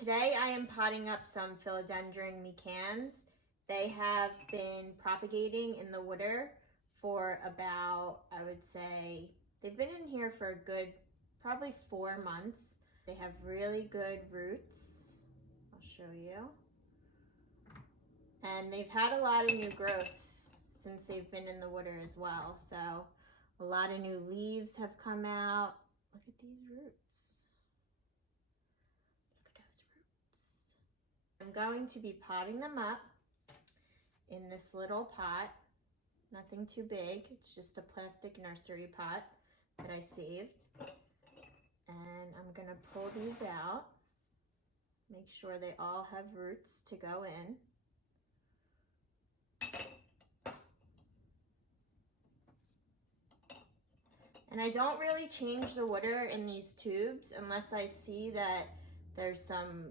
Today I am potting up some Philodendron Micans. They have been propagating in the water for about, I would say, they've been in here for a good, probably 4 months. They have really good roots. I'll show you. And they've had a lot of new growth since they've been in the water as well. So a lot of new leaves have come out. Look at these roots. I'm going to be potting them up in this little pot, nothing too big. It's just a plastic nursery pot that I saved. And I'm gonna pull these out, make sure they all have roots to go in. And I don't really change the water in these tubes unless I see that there's some,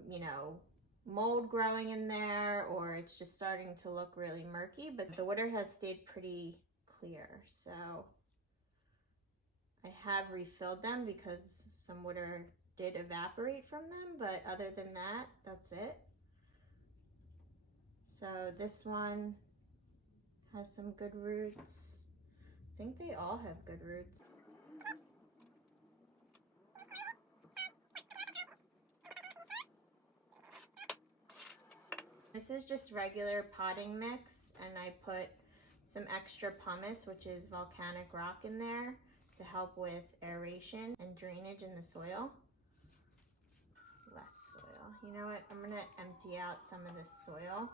mold growing in there, or it's just starting to look really murky, but the water has stayed pretty clear. So I have refilled them because some water did evaporate from them, but other than that, that's it. So this one has some good roots. I think they all have good roots. This is just regular potting mix, and I put some extra pumice, which is volcanic rock, in there to help with aeration and drainage in the soil. Less soil. You know what? I'm gonna empty out some of this soil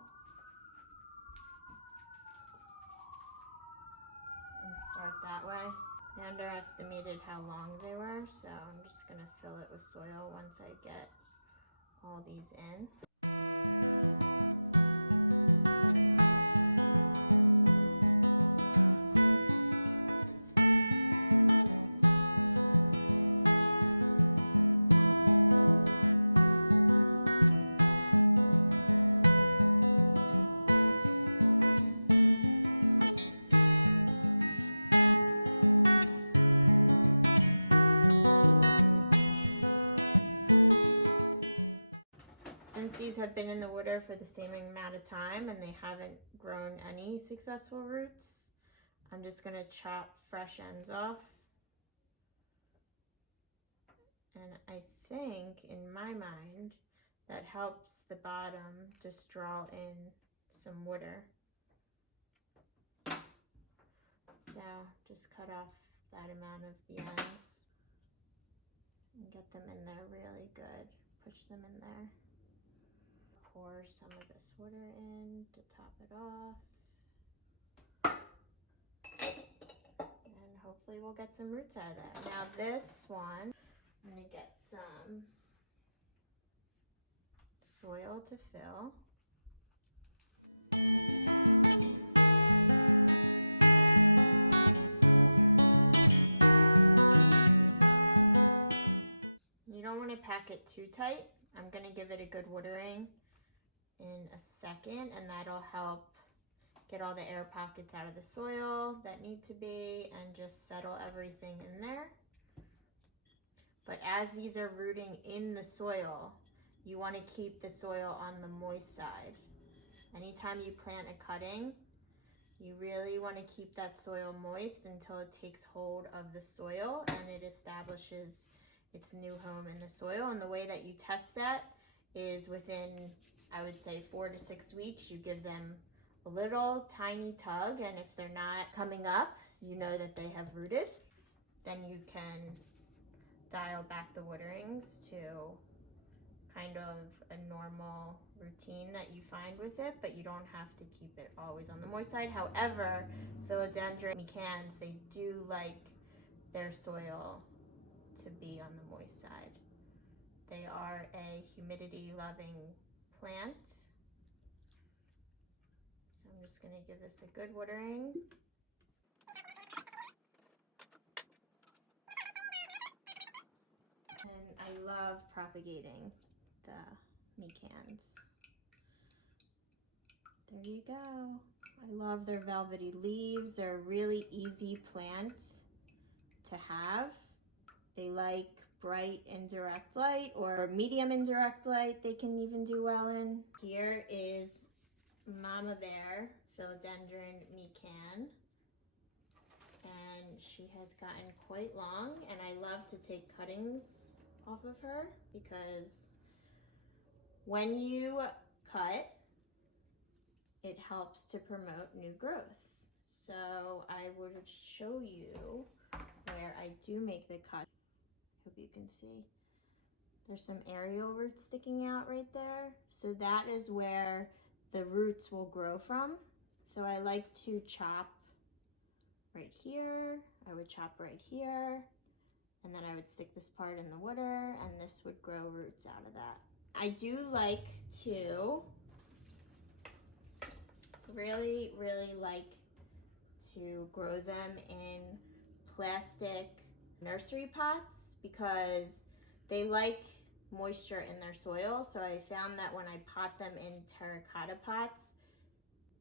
and start that way. I underestimated how long they were, so I'm just gonna fill it with soil once I get all these in. Have been in the water for the same amount of time and they haven't grown any successful roots, I'm just going to chop fresh ends off. And I think, in my mind, that helps the bottom just draw in some water. So just cut off that amount of the ends and get them in there really good. Push them in there. Pour some of this water in to top it off. And hopefully we'll get some roots out of that. Now this one, I'm gonna get some soil to fill. You don't want to pack it too tight. I'm gonna give it a good watering in a second, and that'll help get all the air pockets out of the soil that need to be and just settle everything in there. But as these are rooting in the soil, you want to keep the soil on the moist side. Anytime you plant a cutting, you really want to keep that soil moist until it takes hold of the soil and it establishes its new home in the soil. And the way that you test that is within, I would say, 4 to 6 weeks, you give them a little tiny tug, and if they're not coming up, you know that they have rooted. Then you can dial back the waterings to kind of a normal routine that you find with it, but you don't have to keep it always on the moist side. However, Philodendron Micans, they do like their soil to be on the moist side. They are a humidity-loving plant. So I'm just going to give this a good watering. And I love propagating the Micans. There you go. I love their velvety leaves. They're a really easy plant to have. They like bright indirect light or medium indirect light they can even do well in. Here is Mama Bear, Philodendron Mican. And she has gotten quite long, and I love to take cuttings off of her because when you cut, it helps to promote new growth. So I would show you where I do make the cut. Hope you can see. There's some aerial roots sticking out right there. So that is where the roots will grow from. So I like to chop right here. I would chop right here. And then I would stick this part in the water, and this would grow roots out of that. I do like to really like to grow them in plastic nursery pots because they like moisture in their soil. So I found that when I pot them in terracotta pots,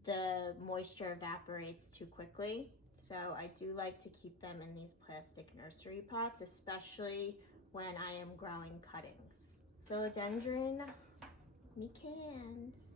the moisture evaporates too quickly. So I do like to keep them in these plastic nursery pots, especially when I am growing cuttings. Philodendron Micans.